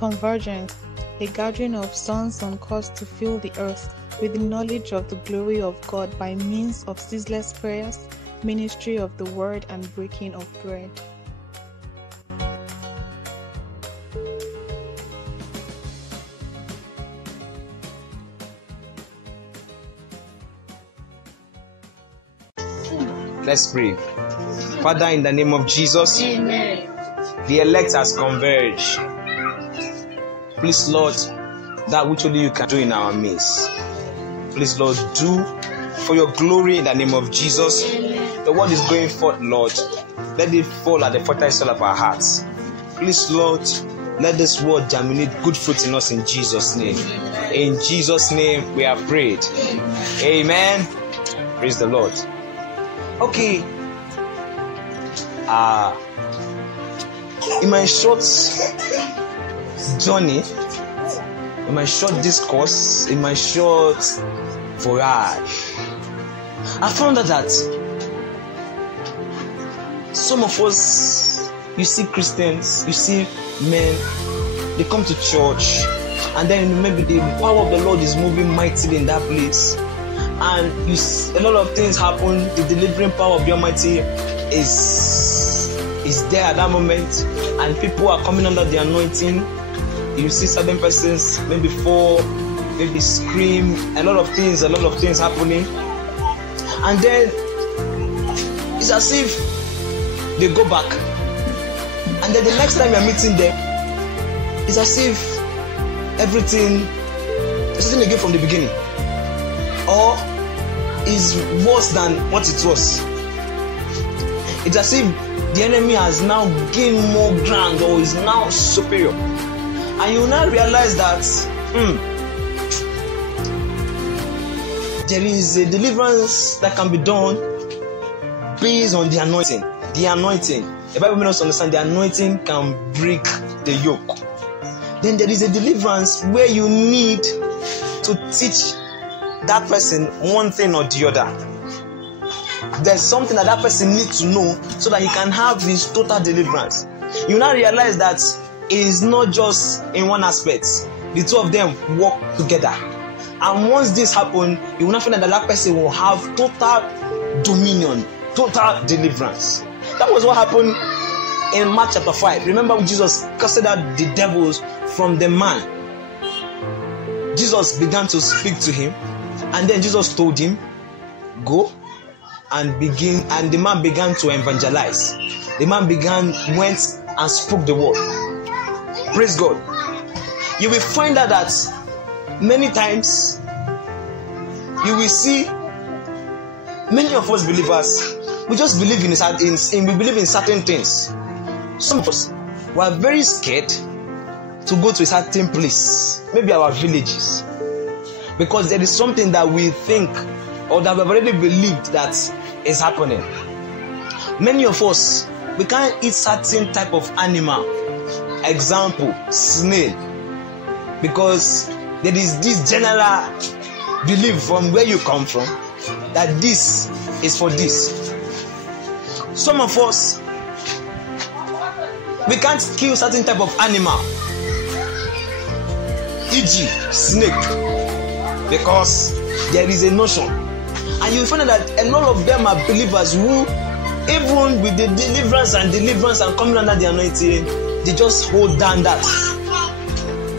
Convergence, a gathering of sons on course to fill the earth with the knowledge of the glory of God by means of ceaseless prayers, ministry of the word, and breaking of bread. Let's pray. Father, in the name of Jesus, Amen. The elect has converged. Please, Lord, that which only you can do in our midst. Please, Lord, do for your glory in the name of Jesus. Amen. The word is going forth, Lord. Let it fall at the fertile soil of our hearts. Please, Lord, let this word germinate good fruit in us in Jesus' name. In Jesus' name we have prayed. Amen. Praise the Lord. Okay. In my short journey, in my short discourse, in my short voyage, I found out that some of us, you see Christians, you see men, they come to church, and then maybe the power of the Lord is moving mightily in that place, and a lot of things happen. The delivering power of the Almighty is there at that moment, and people are coming under the anointing. You see certain persons maybe fall, maybe scream, a lot of things happening, and then it's as if they go back, and then the next time you're meeting them, it's as if everything is starting again from the beginning, or is worse than what it was. It's as if the enemy has now gained more ground, or is now superior, and you now realize that there is a deliverance that can be done based on the anointing. The anointing, the Bible makes us understand, the anointing can break the yoke. Then there is a deliverance where you need to teach that person one thing or the other. There's something that person needs to know so that he can have his total deliverance. You now realize that it is not just in one aspect. The two of them work together. And once this happens, you will not find that person will have total dominion, total deliverance. That was what happened in Mark chapter 5. Remember when Jesus casted out the devils from the man? Jesus began to speak to him, and then Jesus told him, go and begin, and the man began to evangelize. The man went and spoke the word. Praise God. You will find out that many times you will see many of us believers, we just believe we believe in certain things. Some of us were very scared to go to a certain place, maybe our villages, because there is something that we think or that we've already believed that is happening. Many of us, we can't eat certain type of animal, example, snail, because there is this general belief from where you come from that this is for this. Some of us, we can't kill certain type of animal, e.g. snake, because there is a notion. And you find out that a lot of them are believers who, even with the deliverance and coming under the anointing, they just hold down that.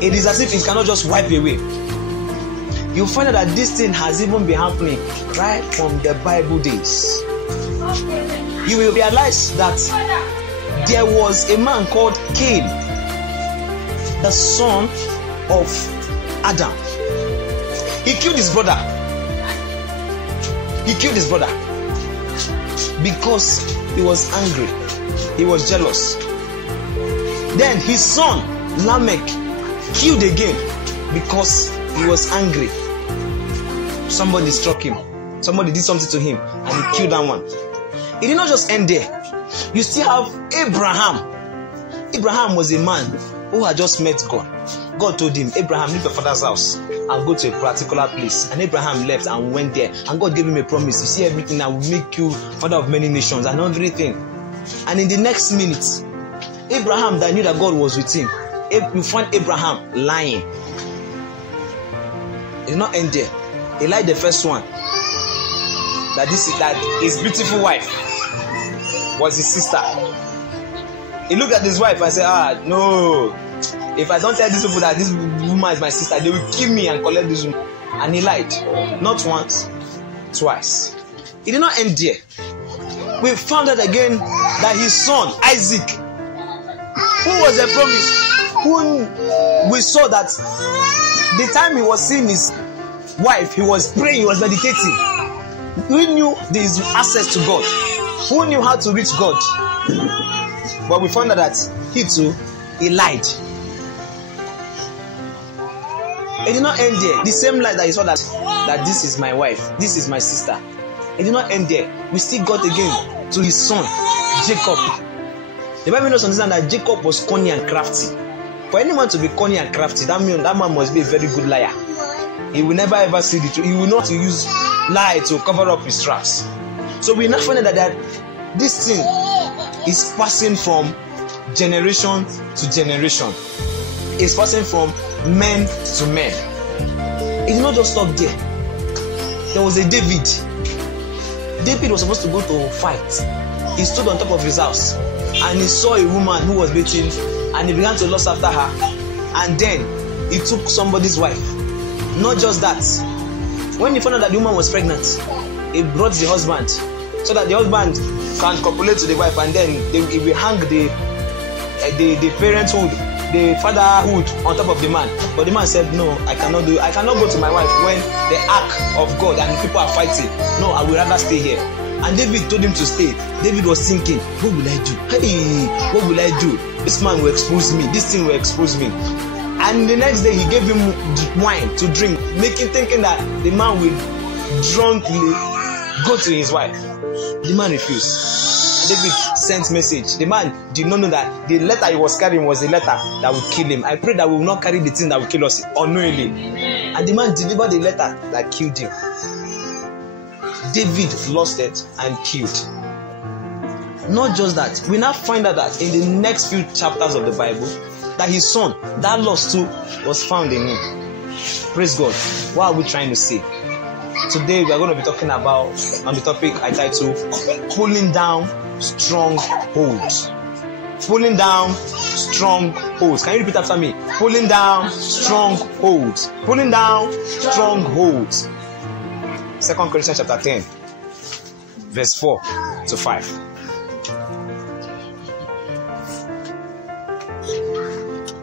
It is as if it cannot just wipe away. You find out that this thing has even been happening right from the Bible days. You will realize that there was a man called Cain, the son of Adam. He killed his brother. Because he was angry. He was jealous. Then his son Lamech killed again because he was angry. Somebody struck him. Somebody did something to him and he killed that one. It did not just end there. You still have Abraham. Abraham was a man who had just met God. God told him, Abraham, leave your father's house and go to a particular place. And Abraham left and went there. And God gave him a promise. You see everything, I will make you father of many nations and everything. And in the next minute, Abraham that knew that God was with him you find Abraham lying. It did not end there. He lied the first one. That his beautiful wife was his sister. He looked at his wife and said, no. If I don't tell these people that this woman is my sister, they will kill me and collect this woman. And he lied. Not once, twice. It did not end there. We found out again that his son, Isaac, who was a promise, who we saw that the time he was seeing his wife, he was praying, he was meditating. Who knew there is access to God? Who knew how to reach God? But we found out that he too, he lied. It did not end there. The same lie that he saw that this is my wife, this is my sister. It did not end there. We still got again to his son, Jacob. The Bible knows understand that Jacob was cunning and crafty. For anyone to be cunning and crafty, that means that man must be a very good liar. He will never ever see the truth. He will not use lie to cover up his tracks. So we now find out that this thing is passing from generation to generation. It's passing from men to men. It did not just stop there. There was a David. David was supposed to go to fight. He stood on top of his house and he saw a woman who was beaten and he began to lust after her. And then he took somebody's wife. Not just that. When he found out that the woman was pregnant, he brought the husband so that the husband can copulate to the wife, and then he will hang the parenthood, the fatherhood on top of the man. But the man said, no, I cannot go to my wife when the ark of God and the people are fighting. No, I will rather stay here. And David told him to stay. David was thinking, what will I do? Hey, what will I do? This man will expose me. This thing will expose me. And the next day he gave him wine to drink, thinking that the man will drunkenly go to his wife. The man refused. David sent message. The man did not know that the letter he was carrying was the letter that would kill him. I pray that we will not carry the thing that will kill us unknowingly. And the man delivered the letter that killed him. David lost it and killed. Not just that, we now find out that in the next few chapters of the Bible, that his son, that lost too, was found in him. Praise God. What are we trying to say? Today we are going to be talking about, on the topic I titled, pulling down strongholds. Pulling down strongholds. Can you repeat after me? Pulling down strongholds. Pulling down strongholds. 2 Corinthians chapter 10, verse 4 to 5.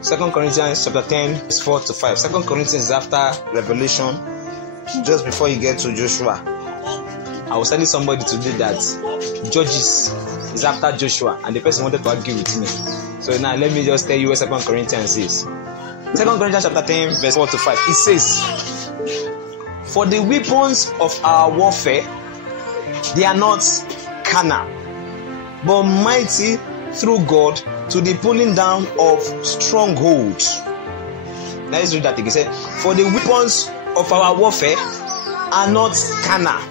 2 Corinthians chapter 10, verse 4 to 5. 2 Corinthians is after Revelation, just before you get to Joshua. I was telling somebody today that Judges is after Joshua, and the person wanted to argue with me. So now let me just tell you what 2 Corinthians is. 2 Corinthians chapter 10, verse 4 to 5. It says, for the weapons of our warfare, they are not carnal, but mighty through God to the pulling down of strongholds. Let's read that again. It said, for the weapons of our warfare are not carnal,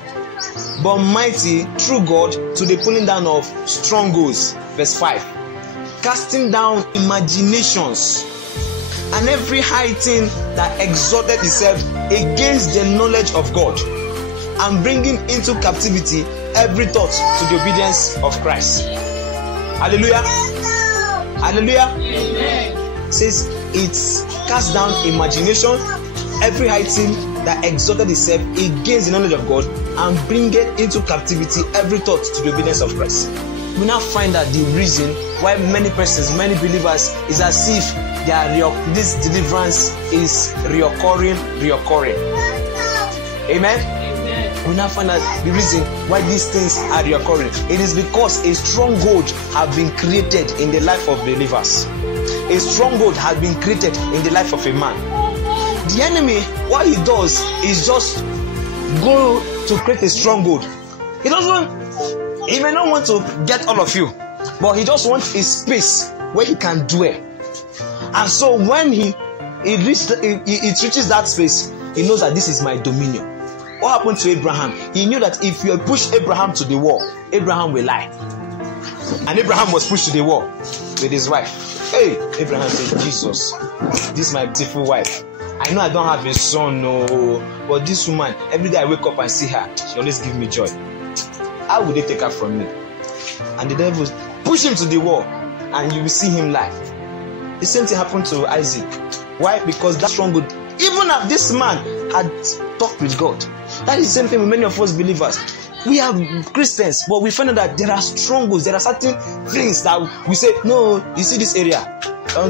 but mighty through God to the pulling down of strongholds. Verse 5. Casting down imaginations and every high thing that exalted itself against the knowledge of God, and bringing into captivity every thought to the obedience of Christ. Hallelujah. Hallelujah. Amen. It says it's cast down imagination, every high thing that exalted itself against the knowledge of God, and bring it into captivity every thought to the obedience of Christ. We now find out the reason why many persons, many believers, is as if this deliverance is reoccurring. Amen. We now find out the reason why these things are reoccurring. It is because a stronghold has been created in the life of believers. A stronghold has been created in the life of a man. The enemy, what he does is just go to create a stronghold. He may not want to get all of you, but he just wants a space where he can dwell. And so when he reaches that space, he knows that this is my dominion. What happened to Abraham? He knew that if you push Abraham to the wall, Abraham will lie. And Abraham was pushed to the wall with his wife. Hey, Abraham said, Jesus, this is my beautiful wife. I know I don't have a son, no, but this woman, every day I wake up and see her, she always gives me joy. How would they take her from me? And the devil push him to the wall, and you will see him lie. The same thing happened to Isaac. Why? Because that stronghold, even if this man had talked with God. That is the same thing with many of us believers. We are Christians, but we find out that there are strongholds, there are certain things that we say, no, you see this area. No.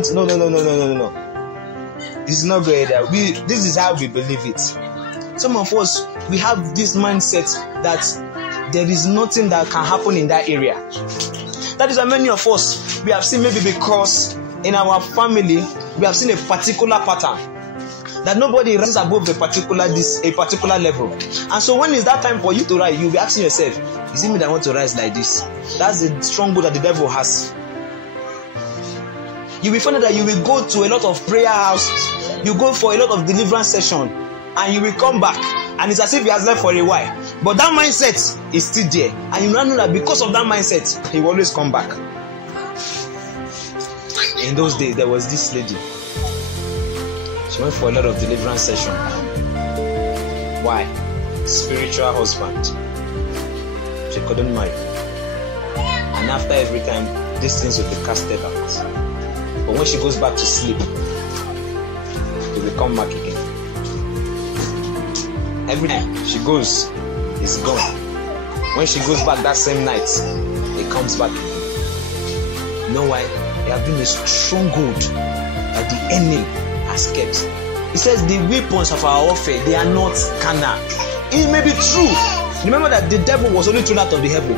This is not good area. This is how we believe it. Some of us, we have this mindset that there is nothing that can happen in that area. That is why many of us, we have seen, maybe because in our family, we have seen a particular pattern that nobody rises above a particular level. And so when it's that time for you to rise, you'll be asking yourself, is it me that want to rise like this? That's the stronghold that the devil has. You will find that you will go to a lot of prayer houses, you go for a lot of deliverance session, and you will come back, and it's as if he has left for a while. But that mindset is still there, and you now know that because of that mindset, he will always come back. In those days, there was this lady. She went for a lot of deliverance session. Why? Spiritual husband. She couldn't marry. And after every time, these things will be casted out. But when she goes back to sleep, they will come back again. Every time she goes, it's gone. When she goes back that same night, it comes back again. You know why? There have been a stronghold that the enemy has kept. He says the weapons of our warfare, they are not carnal. It may be true. Remember that the devil was only thrown out of the heaven,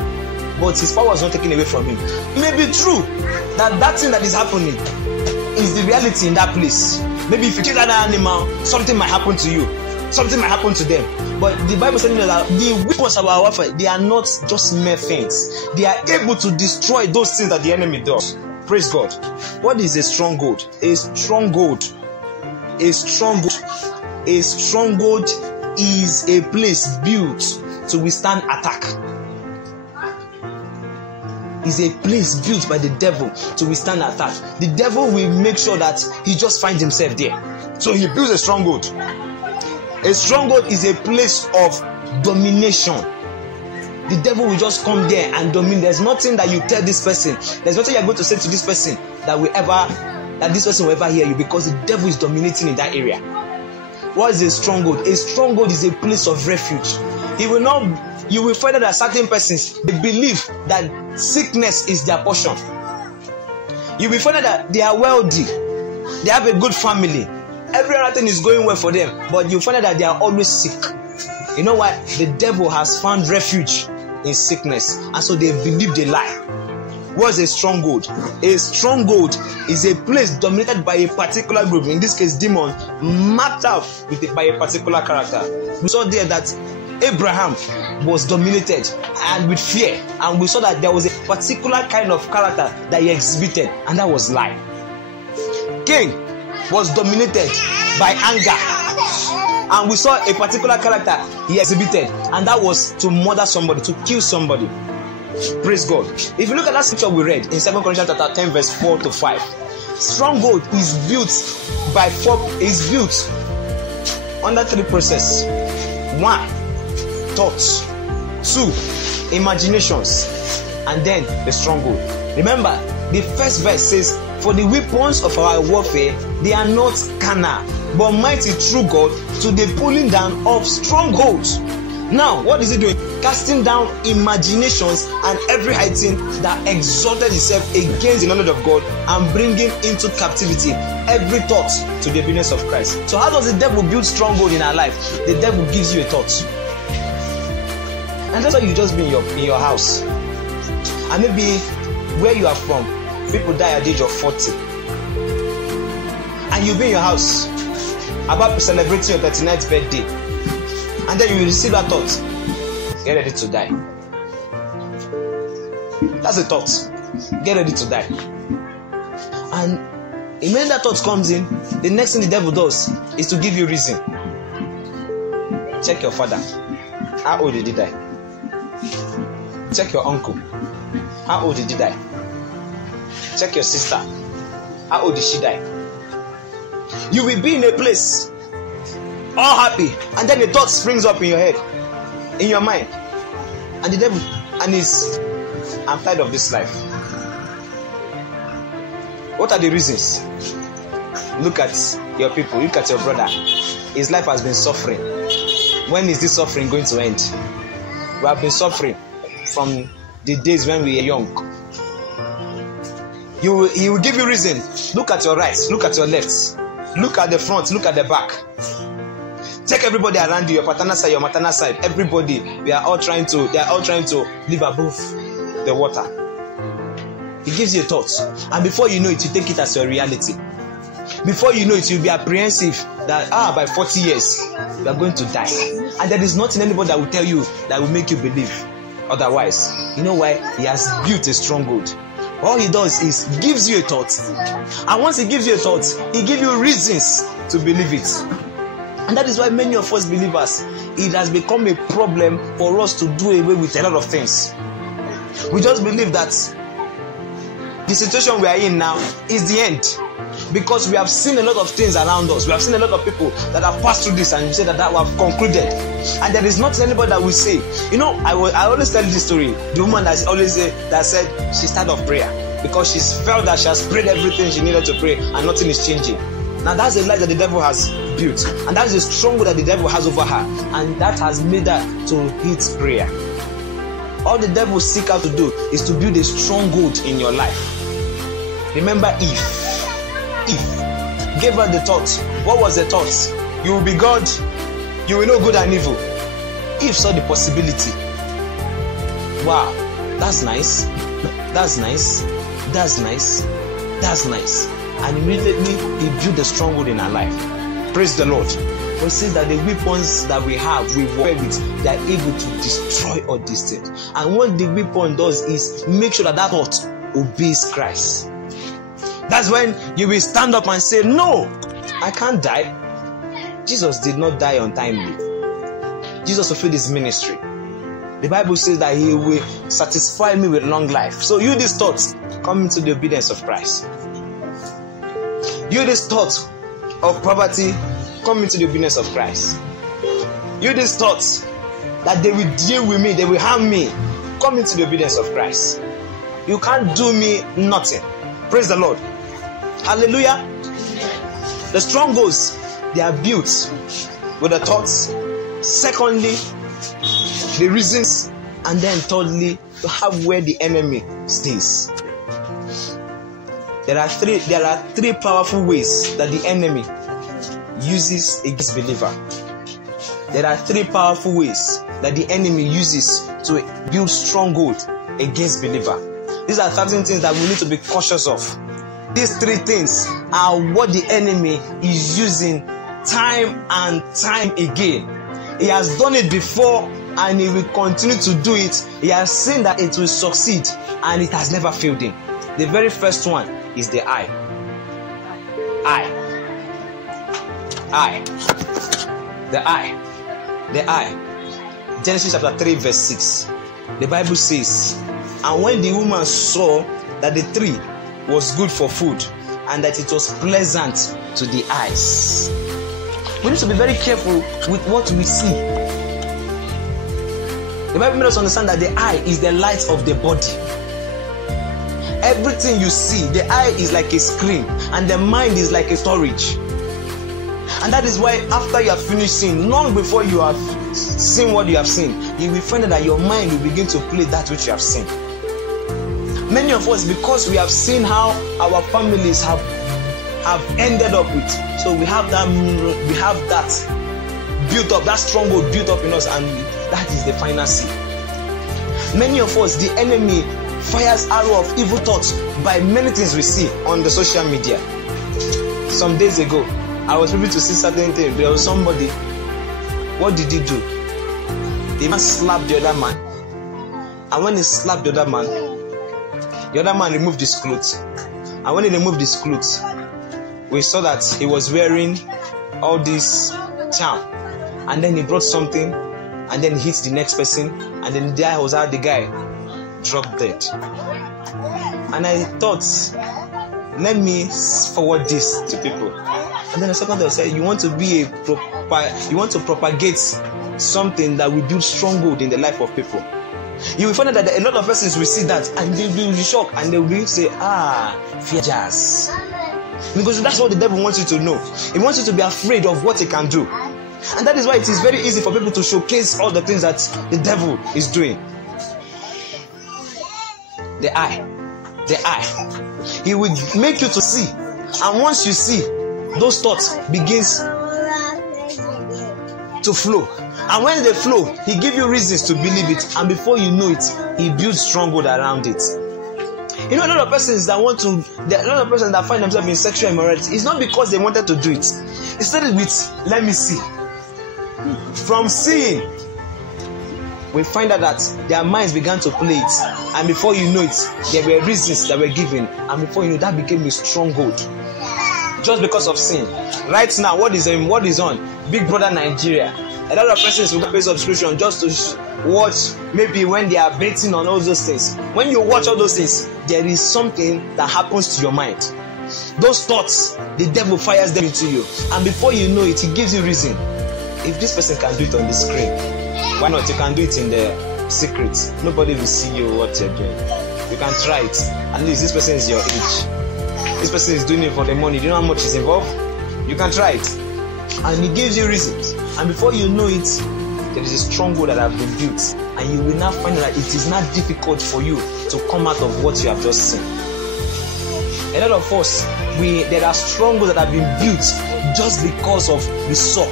but his power was not taken away from him. It may be true that that thing that is happening is the reality in that place. Maybe if you kill that animal, something might happen to you. Something might happen to them. But the Bible says that the weapons of our warfare, they are not just mere things. They are able to destroy those things that the enemy does. Praise God. What is a stronghold? A stronghold is a place built to withstand attack. Is a place built by the devil to withstand attack. The devil will make sure that he just finds himself there. So he builds a stronghold. A stronghold is a place of domination. The devil will just come there and dominate. There's nothing that you tell this person. There's nothing you're going to say to this person that this person will ever hear you, because the devil is dominating in that area. What is a stronghold? A stronghold is a place of refuge. You will find that certain persons, they believe that sickness is their portion. You will find that they are wealthy. They have a good family. Every other thing is going well for them. But you find that they are always sick. You know why? The devil has found refuge in sickness. And so they believe they lie. What is a stronghold? A stronghold is a place dominated by a particular group. In this case, demon, marked out by a particular character. We saw there that Abraham was dominated and with fear. And we saw that there was a particular kind of character that he exhibited. And that was lie. Cain was dominated by anger. And we saw a particular character he exhibited. And that was to murder somebody, to kill somebody. Praise God. If you look at that scripture we read in 2 Corinthians chapter 10 verse 4 to 5, stronghold is built under three processes. 1, thoughts. 2, imaginations. And then the stronghold. Remember, the first verse says, for the weapons of our warfare, they are not carnal, but mighty through God to the pulling down of strongholds. Now, what is he doing? Casting down imaginations and every high thing that exalted itself against the knowledge of God, and bringing into captivity every thought to the obedience of Christ. So how does the devil build stronghold in our life? The devil gives you a thought. And that's why you just be in your house. And maybe where you are from, people die at the age of 40. And you'll be in your house about celebrating your 39th birthday. And then you will receive that thought. Get ready to die. That's a thought. Get ready to die. And when that thought comes in, the next thing the devil does is to give you reason. Check your father. How old did he die? Check your uncle. How old did he die? Check your sister. How old did she die? You will be in a place all happy, and then a thought springs up in your head, in your mind, and the devil is, I'm tired of this life. What are the reasons? Look at your people, look at your brother. His life has been suffering. When is this suffering going to end? We have been suffering from the days when we were young. He will give you reason. Look at your right, look at your left, look at the front, look at the back. Take everybody around you, your paternal side, your maternal side, everybody. They are all trying to live above the water. He gives you a thought, and before you know it, you take it as your reality. Before you know it, you'll be apprehensive that by 40 years you are going to die, and there is nothing anybody that will tell you that will make you believe otherwise. You know why? He has built a stronghold. All he does is gives you a thought, and once he gives you a thought, he gives you reasons to believe it. And that is why many of us believers, it has become a problem for us to do away with a lot of things. We just believe that the situation we are in now is the end, because we have seen a lot of things around us. We have seen a lot of people that have passed through this, and you say that we have concluded. And there is not anybody that will say, I always tell this story. The woman that said she's tired of prayer because she's felt that she has prayed everything she needed to pray and nothing is changing. Now that's a lie that the devil has built, and that is a stronghold that the devil has over her, and that has made her to hate prayer. All the devil seeks out to do is to build a stronghold in your life. Remember Eve gave her the thought. What was the thought? You will be God, you will know good and evil. Eve saw the possibility. Wow, that's nice. That's nice. That's nice. That's nice. And immediately he built a stronghold in her life. Praise the Lord. But it says that the weapons that we have, we work with, they are able to destroy all these things. And what the weapon does is make sure that thought obeys Christ. That's when you will stand up and say, no, I can't die. Jesus did not die untimely. Jesus fulfilled his ministry. The Bible says that he will satisfy me with long life. So you, this thought, come into the obedience of Christ. You, this thought of poverty, come into the obedience of Christ. You, this thought that they will deal with me, they will harm me, come into the obedience of Christ. You can't do me nothing. Praise the Lord. Hallelujah. The strongholds, they are built with the thoughts. Secondly, the reasons, and then thirdly, to have where the enemy stays. There are three powerful ways that the enemy uses against believer. There are three powerful ways that the enemy uses to build stronghold against believer. These are certain things that we need to be cautious of. These three things are what the enemy is using time and time again. He has done it before and he will continue to do it. He has seen that it will succeed and it has never failed him. The very first one is the eye. The eye. Genesis chapter 3 verse 6. The Bible says, and when the woman saw that the tree was good for food and that it was pleasant to the eyes. We need to be very careful with what we see. The Bible makes us understand that the eye is the light of the body. Everything you see, the eye is like a screen and the mind is like a storage. And that is why after you have finished seeing, long before you have seen what you have seen, you will find that your mind will begin to play that which you have seen. Many of us, because we have seen how our families have ended up with, so we have that built up, that stronghold built up in us, and that is the final sin. Many of us, the enemy fires arrow of evil thoughts by many things we see on the social media. Some days ago, I was able to see certain things. There was somebody. What did he do? The man slapped the other man, and when he slapped the other man removed his clothes. And when he removed his clothes, we saw that he was wearing all this charm. And then he brought something, and then he hit the next person, and then there was how the guy dropped dead. And I thought, let me forward this to people. And then the second time said, you want to propagate something that will build stronghold in the life of people. You will find out that a lot of persons will see that and they will be shocked and they will say, fear jazz. Because that's what the devil wants you to know. He wants you to be afraid of what he can do. And that is why it is very easy for people to showcase all the things that the devil is doing. The eye. He will make you to see. And once you see, those thoughts begins to flow. And when they flow, he gives you reasons to believe it. And before you know it, he builds stronghold around it. You know, a lot of persons that find themselves in sexual immorality, it's not because they wanted to do it. It started with, let me see. From seeing, we find out that their minds began to play it. And before you know it, there were reasons that were given. And before you know, that became a stronghold. Just because of sin. Right now, what is on? Big Brother Nigeria. A lot of persons will pay subscription just to watch, maybe when they are betting on all those things. When you watch all those things, there is something that happens to your mind. Those thoughts, the devil fires them into you. And before you know it, he gives you reason. If this person can do it on the screen, why not? You can do it in the secret. Nobody will see you what you're doing. You can try it. At least this person is your age. This person is doing it for the money. Do you know how much is involved? You can try it. And he gives you reasons. And before you know it, there is a stronghold that has been built. And you will now find that it is not difficult for you to come out of what you have just seen. A lot of us, there are strongholds that have been built just because of we saw.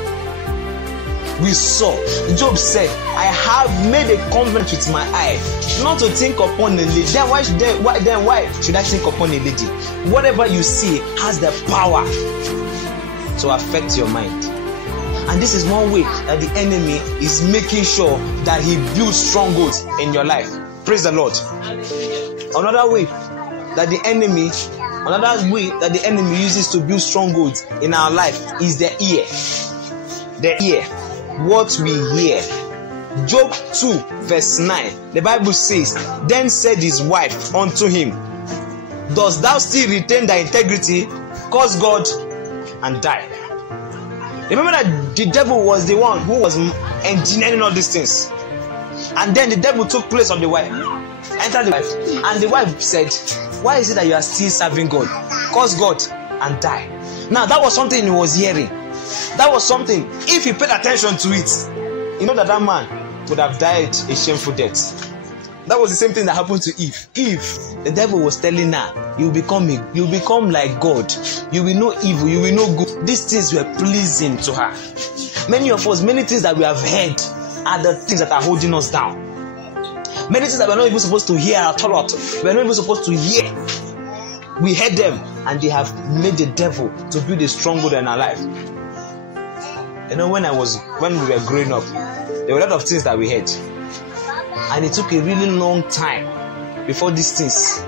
Job said, I have made a covenant with my eye, not to think upon a lady. Then why should I think upon a lady? Whatever you see has the power to affect your mind. And this is one way that the enemy is making sure that he builds strongholds in your life. Praise the Lord. Another way that the enemy uses to build strongholds in our life is the ear. The ear. What we hear. Job 2 verse 9. The Bible says, then said his wife unto him, dost thou still retain thy integrity? Curse God and die. Remember that the devil was the one who was engineering all these things. And then the devil took place of the wife, entered the wife, and the wife said, why is it that you are still serving God? Curse God and die. Now that was something he was hearing. That was something, if he paid attention to it, you know that man would have died a shameful death. That was the same thing that happened to Eve. Eve, the devil was telling her, you'll become like God. You will know evil, you will know good. These things were pleasing to her. Many of us, many things that we have heard are the things that are holding us down. Many things that we're not even supposed to hear at all. We're not even supposed to hear. We heard them, and they have made the devil to build a stronghold in our life. You know, when we were growing up, there were a lot of things that we heard. And it took a really long time before these things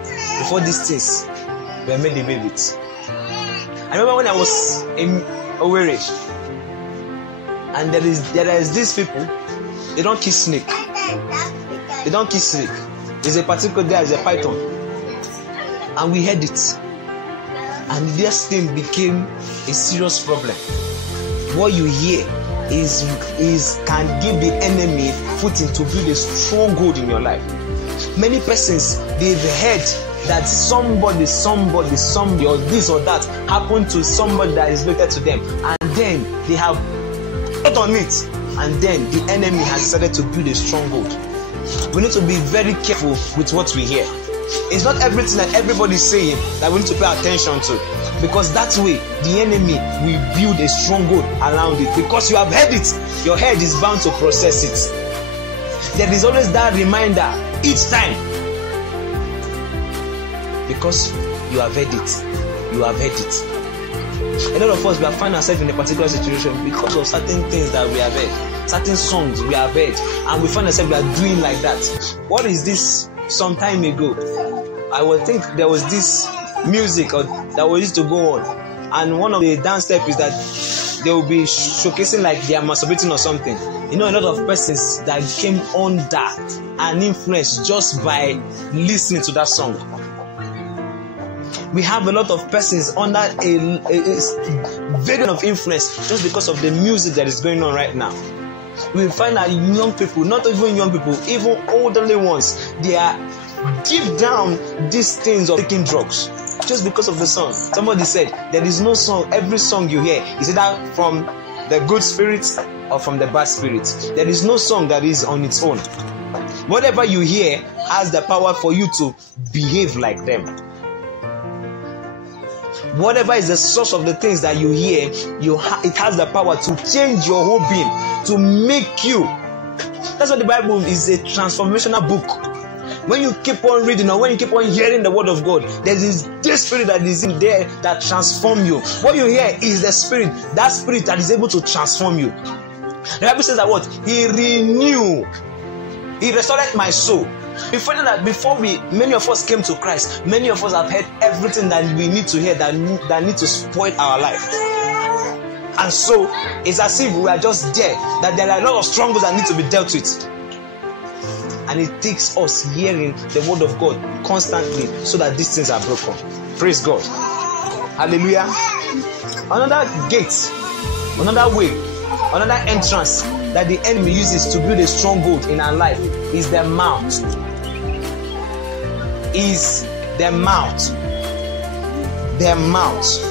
were made away with. I remember when I was in Owerri, and there is these people, they don't kiss snake. There's a particular guy, there's a python. And we heard it. And this thing became a serious problem. What you hear can give the enemy footing to build a stronghold in your life. Many persons, they've heard that somebody or this or that happened to somebody that is related to them, and then they have thought on it, and then the enemy has decided to build a stronghold. We need to be very careful with what we hear. It's not everything that everybody is saying that we need to pay attention to, because that way the enemy will build a stronghold around it. Because you have heard it, your head is bound to process it. There is always that reminder each time, because you have heard it. A lot of us, we have found ourselves in a particular situation because of certain things that we have heard, certain songs we have heard, and we find ourselves we are doing like that. What is this? Some time ago, I would think there was this music that was used to go on, and one of the dance steps is that they will be showcasing like they are masturbating or something. You know, a lot of persons that came under an influence just by listening to that song. We have a lot of persons under a vein of influence just because of the music that is going on right now. We find that young people, not even young people, even elderly ones, they are deep down these things of taking drugs just because of the song. Somebody said there is no song, every song you hear is either from the good spirit or from the bad spirit. There is no song that is on its own. Whatever you hear has the power for you to behave like them. Whatever is the source of the things that you hear, it has the power to change your whole being, to make you. That's what the Bible is, a transformational book. When you keep on reading or when you keep on hearing the word of God, there's this spirit that is in there that transforms you. What you hear is the spirit, that spirit that is able to transform you. The Bible says that what? He renewed. He restored my soul. We find that many of us came to Christ, many of us have heard everything that we need to hear that need to spoil our life. And so it's as if we are just there, that there are a lot of strongholds that need to be dealt with. And it takes us hearing the word of God constantly so that these things are broken. Praise God. Hallelujah. Another gate, another way, another entrance that the enemy uses to build a stronghold in our life is the mouth. Is the mouth. The mouth.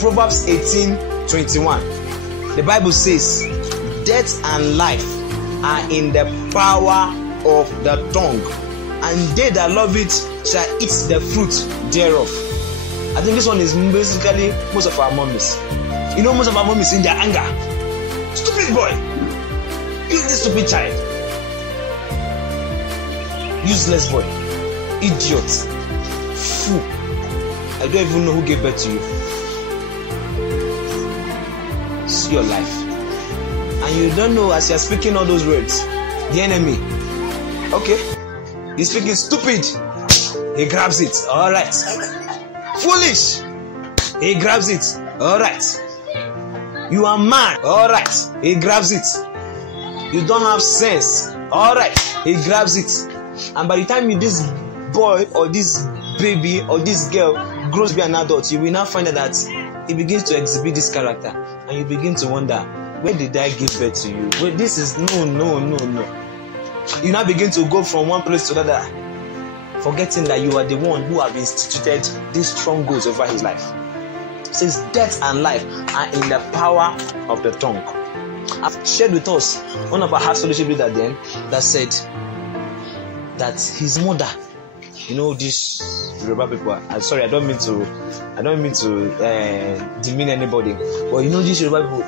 Proverbs 18:21. The Bible says, death and life are in the power of the tongue, and they that love it shall eat the fruit thereof. I think this one is basically most of our mommies. You know, most of our mommies in their anger. Stupid boy. Useless stupid child. Useless boy. Idiot. Fool. I don't even know who gave birth to you. See your life. And you don't know, as you're speaking all those words, the enemy, okay, he's speaking stupid, he grabs it. All right. Foolish, he grabs it. All right. You are mad. All right, he grabs it. You don't have sense. All right, he grabs it. And by the time this boy or this baby or this girl grows to be an adult, you will now find out that he begins to exhibit this character, and you begin to wonder, when did I give birth to you? Well, this is no. You now begin to go from one place to another, forgetting that you are the one who have instituted these strongholds over his life. It says death and life are in the power of the tongue. I've shared with us one of our heart solution leaders then that said that his mother, you know, this Yoruba people, I'm sorry, I don't mean to demean anybody, but you know, these Yoruba people,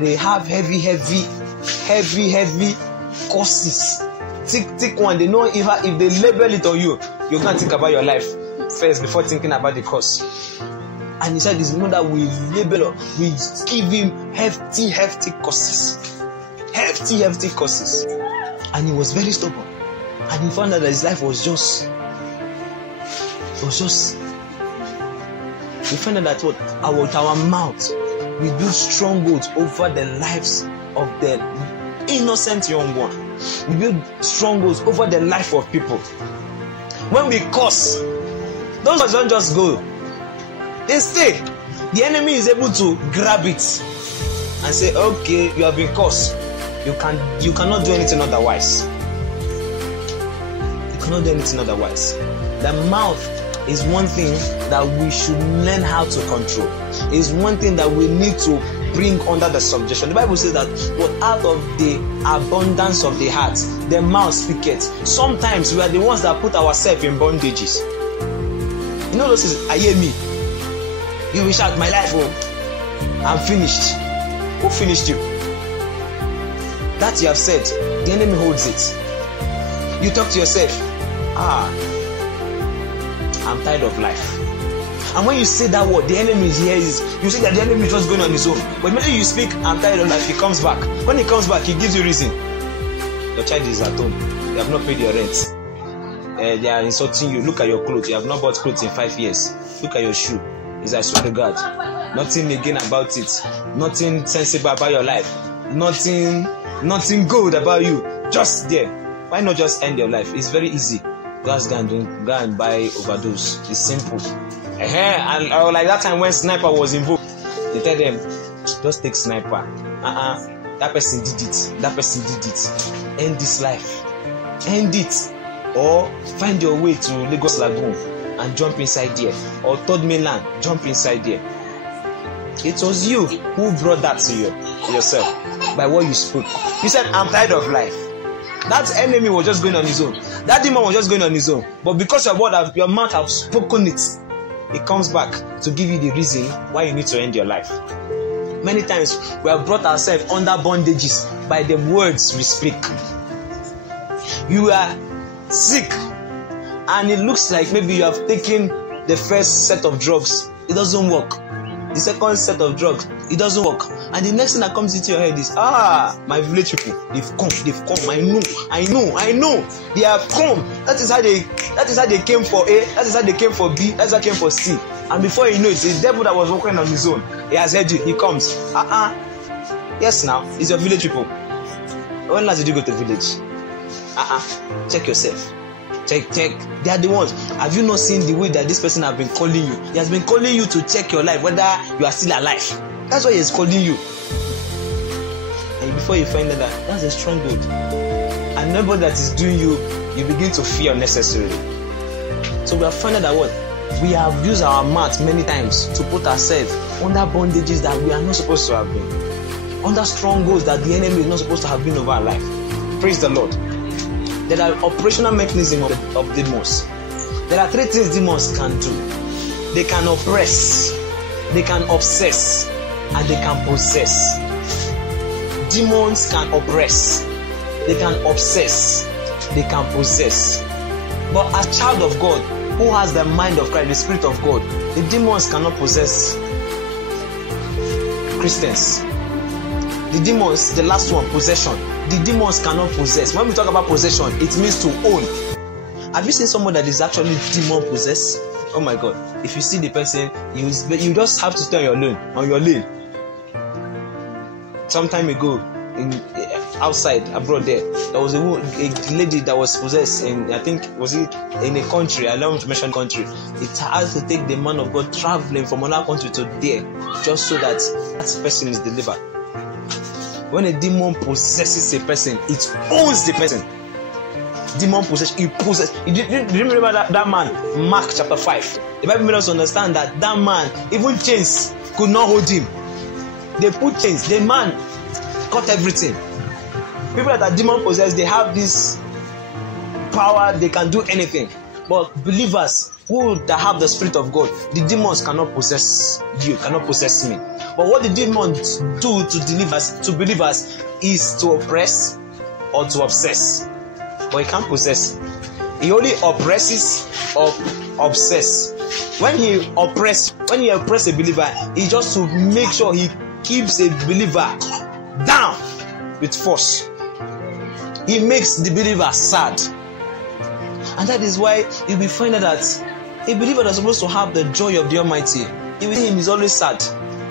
they have heavy curses, thick one. They know if they label it on you, you can't think about your life first before thinking about the curse. And he said his mother will label, will give him hefty curses, hefty curses, and he was very stubborn. And he found out that his life was just. We found out that with our mouth, we build strongholds over the lives of the innocent young one. We build strongholds over the life of people. When we curse, those words don't just go. Instead, the enemy is able to grab it and say, okay, you have been cursed. You cannot do anything otherwise. You cannot do anything otherwise. The mouth is one thing that we should learn how to control. It's one thing that we need to bring under the subjection. The Bible says that what out of the abundance of the heart, the mouth speaketh. Sometimes we are the ones that put ourselves in bondages. You know those things, I hear me. You will shout, my life, I'm finished. Who finished you? That you have said, the enemy holds it. You talk to yourself, I'm tired of life. And when you say that word, the enemy hears it. You say that the enemy is just going on his own. But when you speak, I'm tired of life, he comes back. When he comes back, he gives you reason. Your child is at home. You have not paid your rent. They are insulting you. Look at your clothes. You have not bought clothes in 5 years. Look at your shoe. It's I swear to God. Nothing again about it. Nothing sensible about your life. Nothing good about you. Just there. Why not just end your life? It's very easy. Just go and buy overdose. It's simple. And like that time when sniper was invoked, they tell them, just take sniper. That person did it. That person did it. End this life. End it. Or find your way to Lagos Lagoon and jump inside there. Or Third Mainland, jump inside there. It was you who brought that to yourself by what you spoke. You said, I'm tired of life. That enemy was just going on his own. That demon was just going on his own. But because your mouth have spoken it, it comes back to give you the reason why you need to end your life. Many times we have brought ourselves under bondages by the words we speak. You are sick and it looks like maybe you have taken the first set of drugs. It doesn't work. The second set of drugs, it doesn't work. And the next thing that comes into your head is, my village people, they've come. I know. They have come. That is how they came for A, that is how they came for B, that's how they came for C. And before you know it, the devil that was walking on his own, he has heard you, he comes. Yes, now, it's your village people. When last did you go to the village? Check yourself. Check. They are the ones. Have you not seen the way that this person has been calling you? He has been calling you to check your life, whether you are still alive. That's why he is calling you. And before you find out that's a stronghold. And nobody that is doing you begin to fear unnecessarily. So we have found out that what? We have used our mouth many times to put ourselves under bondages that we are not supposed to have been. Under strongholds that the enemy is not supposed to have been over our life. Praise the Lord. There are operational mechanisms of demons. There are three things demons can do. They can oppress, they can obsess, and they can possess. Demons can oppress, they can obsess, they can possess. But as a child of God who has the mind of Christ, the Spirit of God, the demons cannot possess Christians. The demons, the last one, possession. The demons cannot possess. When we talk about possession, it means to own. Have you seen someone that is actually demon possessed? Oh my God! If you see the person, you just have to stay on your lane. Some time ago, outside abroad, there was a lady that was possessed in, I think, was it in a country? I don't want to mention country. It has to take the man of God traveling from another country to there, just so that person is delivered. When a demon possesses a person, it owns the person. Demon possession, it possesses. Do you remember that man, Mark chapter 5? The Bible made us understand that man, even chains could not hold him. They put chains. The man got everything. People that are demon possessed, they have this power, they can do anything. But believers that have the Spirit of God, the demons cannot possess you, cannot possess me. But what the demons do to believers is to oppress or to obsess. But he can't possess. He only oppresses or obsess. When he oppresses a believer, it's just to make sure he keeps a believer down with force. He makes the believer sad. And that is why you will find out that a believer that's supposed to have the joy of the Almighty, even him is always sad.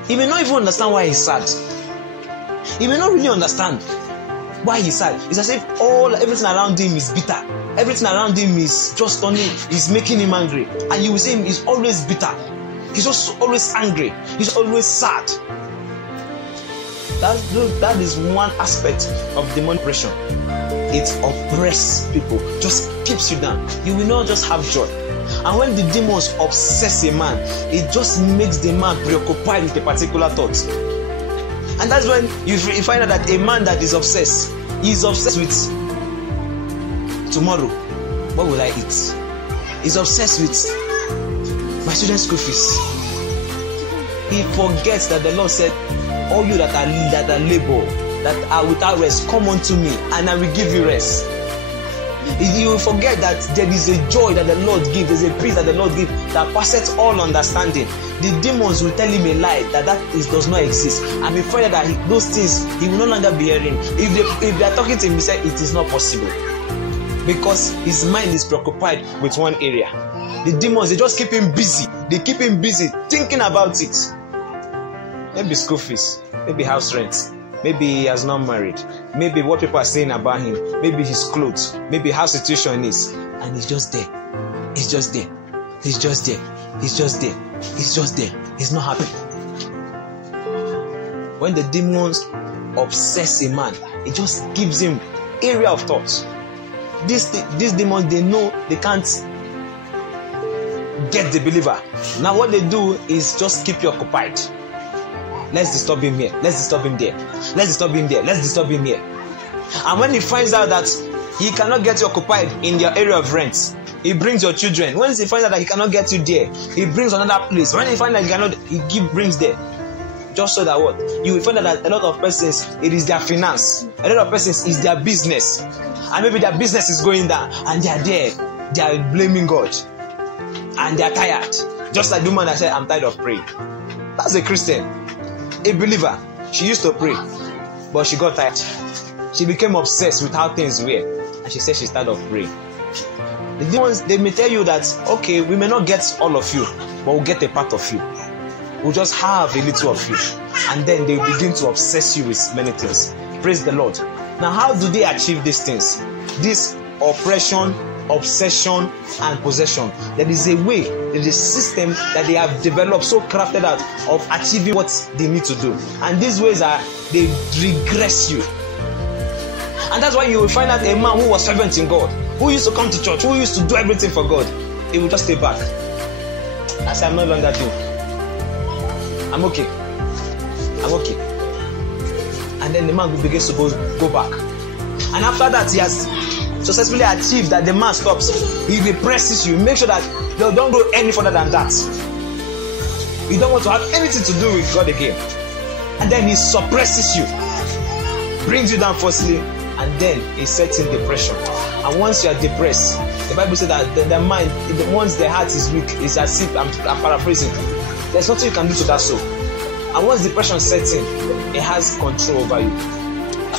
He may not even understand why he's sad. He may not really understand why he's sad. It's as if everything around him is bitter. Everything around him is just is making him angry. And you will see him, he's always bitter. He's just always angry. He's always sad. That is one aspect of demon oppression. It oppresses people, just keeps you down. You will not just have joy. And when the demons obsess a man, it just makes the man preoccupied with a particular thought. And that's when you find out that a man that is obsessed, he's obsessed with tomorrow. What will I eat? He's obsessed with my children's school fees. He forgets that the Lord said, all you that are labor, that are without rest, come unto me, and I will give you rest. You will forget that there is a joy that the Lord gives, there's a peace that the Lord gives that passeth all understanding. The demons will tell him a lie that does not exist, and before that those things he will no longer be hearing. If they are talking to him, he said it is not possible, because his mind is preoccupied with one area. The demons, they just keep him busy. They keep him busy thinking about it. Maybe school fees, maybe house rent, maybe he has not married, maybe what people are saying about him, maybe his clothes, maybe how situation is, and he's just there. He's just there. He's just there. He's just there. He's just there. He's not happy. When the demons obsess a man, it just gives him area of thought. These demons, they know they can't get the believer. Now what they do is just keep you occupied. Let's disturb him here. Let's disturb him there. Let's disturb him there. Let's disturb him here. And when he finds out that he cannot get you occupied in your area of rent, he brings your children. Once he finds out that he cannot get you there, he brings another place. When he finds out he cannot, brings there. Just so that what? You will find out that a lot of persons, it is their finance. A lot of persons, is their business. And maybe their business is going down and they are there. They are blaming God. And they are tired. Just like the woman that said, I'm tired of praying. That's a Christian. A believer. She used to pray, but she got tired. She became obsessed with how things were. And she said she's tired of praying. The demons, they may tell you that, okay, we may not get all of you, but we'll get a part of you. We'll just have a little of you. And then they begin to obsess you with many things. Praise the Lord. Now, how do they achieve these things? This oppression, obsession, and possession. There is a way, there is a system that they have developed, so crafted out of achieving what they need to do. And these ways are, they regress you. And that's why you will find out a man who was fervent in God, who used to come to church, who used to do everything for God, he will just stay back. I say, I'm no longer doing. I'm okay. I'm okay. And then the man begins to go back. And after that, he has successfully achieved that the man stops. He represses you. Make sure that they don't go any further than that. You don't want to have anything to do with God again. And then he suppresses you, brings you down falsely, and then he sets in depression. And once you are depressed, the Bible says that the mind, once the heart is weak, it's as if, I'm paraphrasing, there's nothing you can do to that soul. And once depression sets in, it has control over you.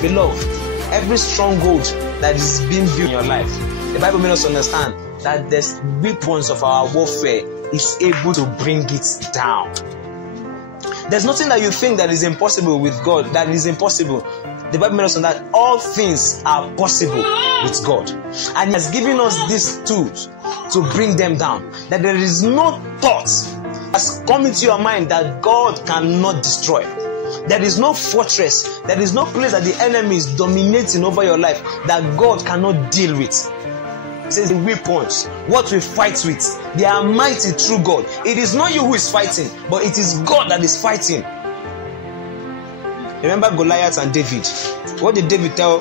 Beloved, every stronghold that is being built in your life, the Bible makes us understand that the weapons of our warfare is able to bring it down. There's nothing that you think that is impossible with God that is impossible. The Bible makes us understand that all things are possible with God. And He has given us these tools to bring them down. That there is no thought that's coming to your mind that God cannot destroy. There is no fortress, there is no place that the enemy is dominating over your life that God cannot deal with. It says the weapons, what we fight with, they are mighty through God. It is not you who is fighting, but it is God that is fighting. Remember Goliath and David. What did David tell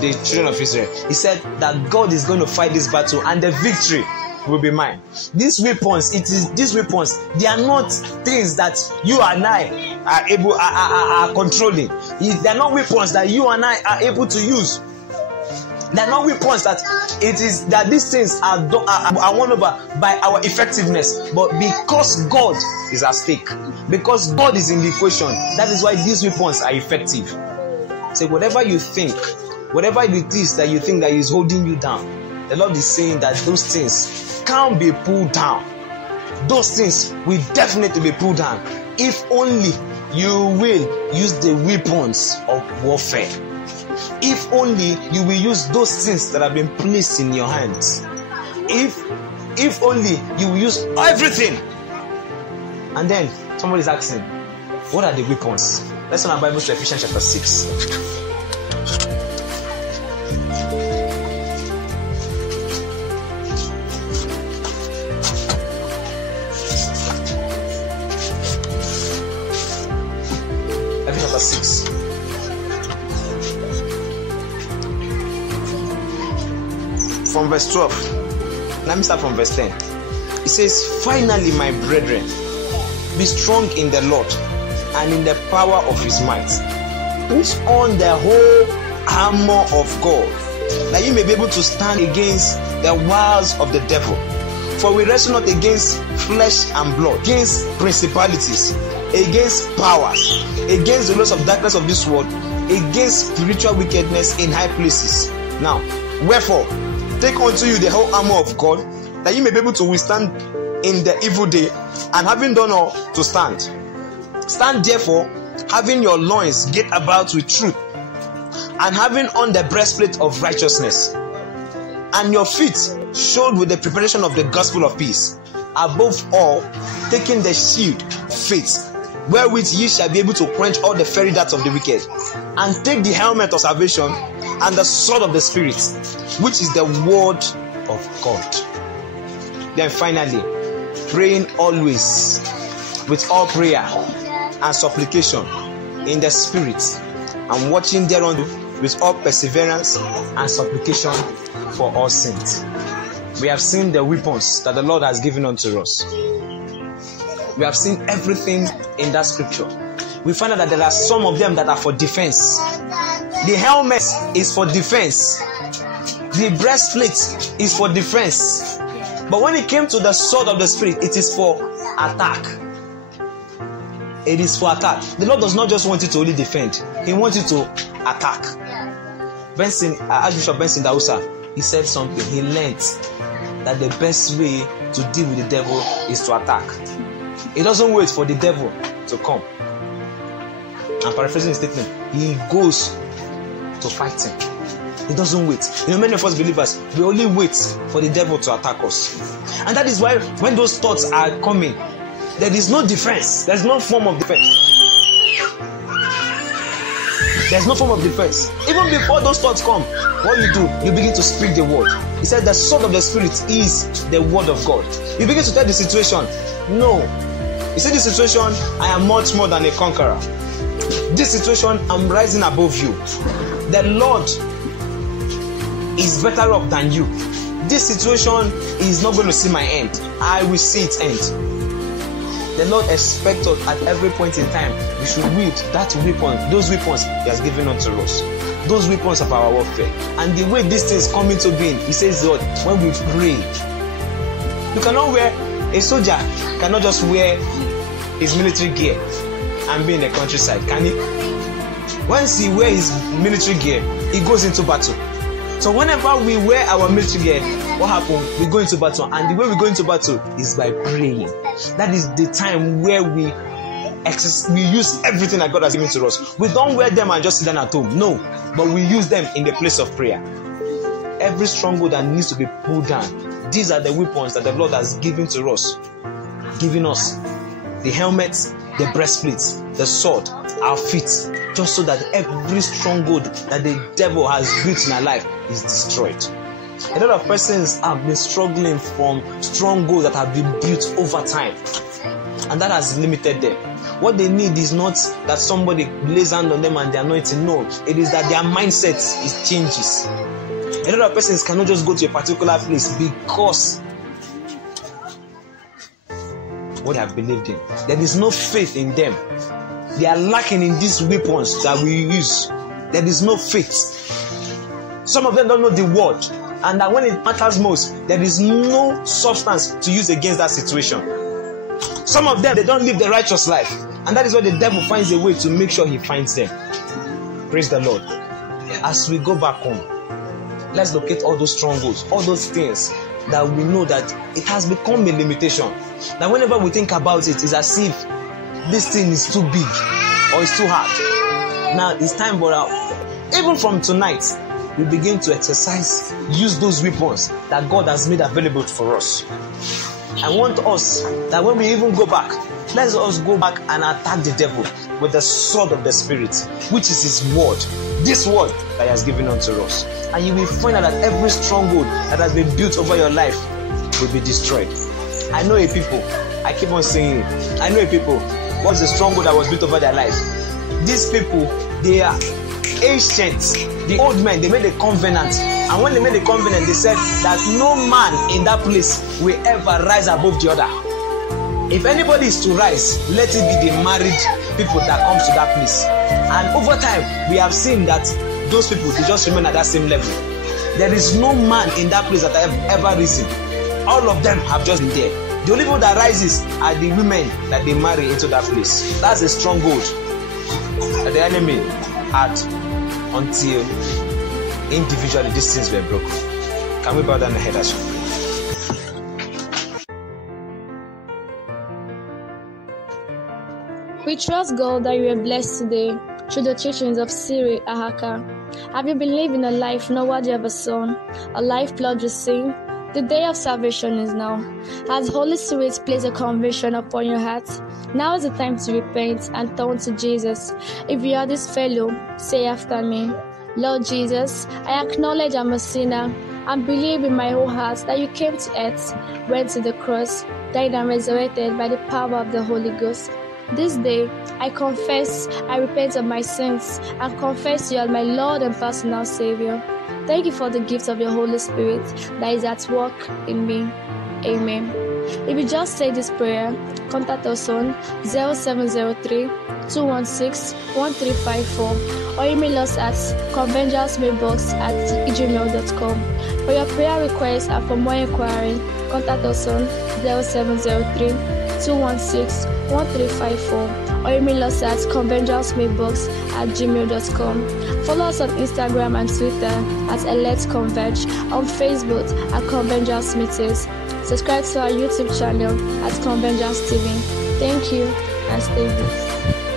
the children of Israel? He said that God is going to fight this battle and the victory will be mine. These weapons, they are not things that you and I are controlling. They are not weapons that you and I are able to use. They are not weapons that it is that these things are won over by our effectiveness, but because God is at stake, because God is in the equation, that is why these weapons are effective. So whatever you think, whatever it is that you think that is holding you down, the Lord is saying that those things can't be pulled down. Those things will definitely be pulled down if only you will use the weapons of warfare. If only you will use those things that have been placed in your hands. If only you will use everything. And then somebody is asking, what are the weapons? Let's turn our Bible to Ephesians chapter 6. Ephesians chapter 6. From verse 12. Let me start from verse 10. It says, finally, my brethren, be strong in the Lord and in the power of his might. Put on the whole armor of God, that you may be able to stand against the wiles of the devil. For we wrestle not against flesh and blood, against principalities, against powers, against the lords of darkness of this world, against spiritual wickedness in high places. Now, wherefore, take unto you the whole armor of God, that you may be able to withstand in the evil day, and having done all, to stand. Stand therefore, having your loins girt about with truth, and having on the breastplate of righteousness, and your feet shod with the preparation of the gospel of peace. above all, taking the shield, faith, wherewith ye shall be able to quench all the fiery darts of the wicked, and take the helmet of salvation and the sword of the Spirit, which is the word of God. Then finally, praying always with all prayer and supplication in the Spirit, and watching thereunto with all perseverance and supplication for all saints. We have seen the weapons that the Lord has given unto us. We have seen everything in that scripture. We find out that there are some of them that are for defense. The helmet is for defense. The breastplate is for defense. But when it came to the sword of the Spirit, it is for attack. It is for attack. The Lord does not just want you to only defend. He wants you to attack. Archbishop Benson Dausa, he said something. He learned that the best way to deal with the devil is to attack. He doesn't wait for the devil to come. I'm paraphrasing his statement. He goes to fight him. He doesn't wait. Many of us believers, we only wait for the devil to attack us. And that is why when those thoughts are coming, there is no defense. There's no form of defense. There's no form of defense. Even before those thoughts come, what you do, you begin to speak the word. He said the sword of the Spirit is the word of God. You begin to tell the situation, no. You see this situation, I am much more than a conqueror. This situation, I'm rising above you. The Lord is better off than you. This situation is not going to see my end. I will see its end. The Lord expects us at every point in time, we should wield that weapon, those weapons He has given unto us. Those weapons of our warfare. And the way these things come into being, He says, Lord, when we pray, you cannot wear, a soldier cannot just wear his military gear and be in the countryside, can he? Once he wears his military gear, he goes into battle. So whenever we wear our military gear, what happens? We go into battle, and the way we go into battle is by praying. That is the time where we use everything that God has given to us. We don't wear them and just sit down at home. No, but we use them in the place of prayer. Every stronghold that needs to be pulled down, these are the weapons that the Lord has given to us. Giving us the helmet, the breastplate, the sword, our feet, just so that every stronghold that the devil has built in our life is destroyed. A lot of persons have been struggling from strongholds that have been built over time, and that has limited them. What they need is not that somebody lays hand on them and the anointing. No, it is that their mindset changes. A lot of persons cannot just go to a particular place because what they have believed in. There is no faith in them. They are lacking in these weapons that we use. There is no faith. Some of them don't know the word, and that when it matters most, there is no substance to use against that situation. Some of them, they don't live the righteous life, and that is why the devil finds a way to make sure he finds them. Praise the Lord. As we go back home, let's locate all those strongholds, all those things that we know that it has become a limitation. That whenever we think about it, it's as if this thing is too big or it's too hard. Now it's time for even from tonight, we begin to exercise, use those weapons that God has made available for us. I want us that when we even go back, let us go back and attack the devil with the sword of the Spirit, which is His word. This word that He has given unto us. And you will find out that every stronghold that has been built over your life will be destroyed. I know a people, I keep on saying it. I know a people, what's the stronghold that was built over their life? These people, they are ancient. The old men, they made a covenant. And when they made a covenant, they said that no man in that place will ever rise above the other. If anybody is to rise, let it be the married people that comes to that place. And over time, we have seen that those people, they just remain at that same level. There is no man in that place that have ever risen. All of them have just been there. The only people that rises are the women that they marry into that place. That's a stronghold that the enemy had until individually these things were broken. Can we bow down the head as we pray? We trust God that you are blessed today through the teachings of Siri Ahaka. Have you been living a life not worthy of a son, a life plagued with sin, The day of salvation is now. As Holy Spirit places a conviction upon your heart, now is the time to repent and turn to Jesus. If you are this fellow, say after me, Lord Jesus, I acknowledge I'm a sinner and believe in my whole heart that you came to earth, went to the cross, died and resurrected by the power of the Holy Ghost. This day, I repent of my sins and confess you as my Lord and personal Savior. Thank you for the gift of your Holy Spirit that is at work in me. Amen. If you just say this prayer, contact us on 0703-216-1354 or email us at convengersmailbox@gmail.com. For your prayer requests and for more inquiry, contact us on 0703-216-1354 or email us at convengersmailbox@gmail.com. Follow us on Instagram and Twitter at ElectConverge, on Facebook at Convergence Meetings. Subscribe to our YouTube channel at Convergence TV. Thank you and stay blessed.